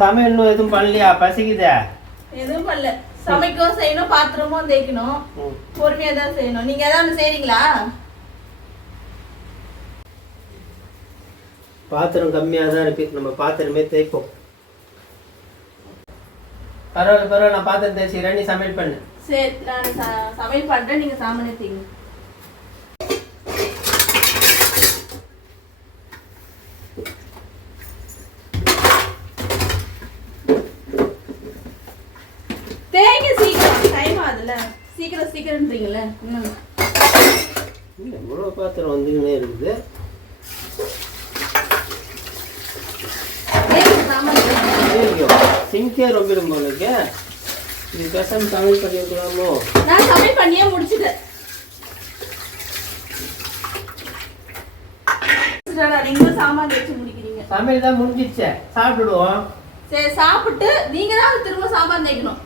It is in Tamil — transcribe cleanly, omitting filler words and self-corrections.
சமையல் இன்னும் எதுவும் பண்ணலையா? பசிக்குதா? எதுவும் பண்ணல. சமைக்கவும் செய்யணும், பாத்திரமும் தேய்க்கணும். பொறுமையா தான் செய்யணும். நீங்க ஏதாவது செய்றீங்களா? பாத்திரம் கம்மியாக தான் இருக்கு. நம்ம பாத்திரமே தேய்ப்போம். பரவாயில்ல, நான் பாத்திரம் தேய்ச்சிக்கிறேன், நீ சமையல் பண்ணு. சரி, நான் சமையல் பண்றேன், நீங்க சாமானே தேய்ங்க. தேய்ங்க சீக்கிரம், டைம் ஆகுதுல்ல. சீக்கிரம்ன்றீங்கல்ல. எவ்வளோ பாத்திரம் வந்துக்கினே இருக்குது. சிங்கே ரொம்பிடும் போலுக்கு. இது பேசாம சமையல் பண்ணிருக்கலாமோ? நான் சமையல் பண்ணியே முடிச்சுட்டேன். நீங்களும் சாமான் வச்சு முடிக்கிறீங்க. சமையல் தான் முடிஞ்சிடுச்சே, சாப்பிடுவோம். சரி, சாப்பிட்டு நீங்க தான் திரும்ப சாமான் தேய்க்கணும்.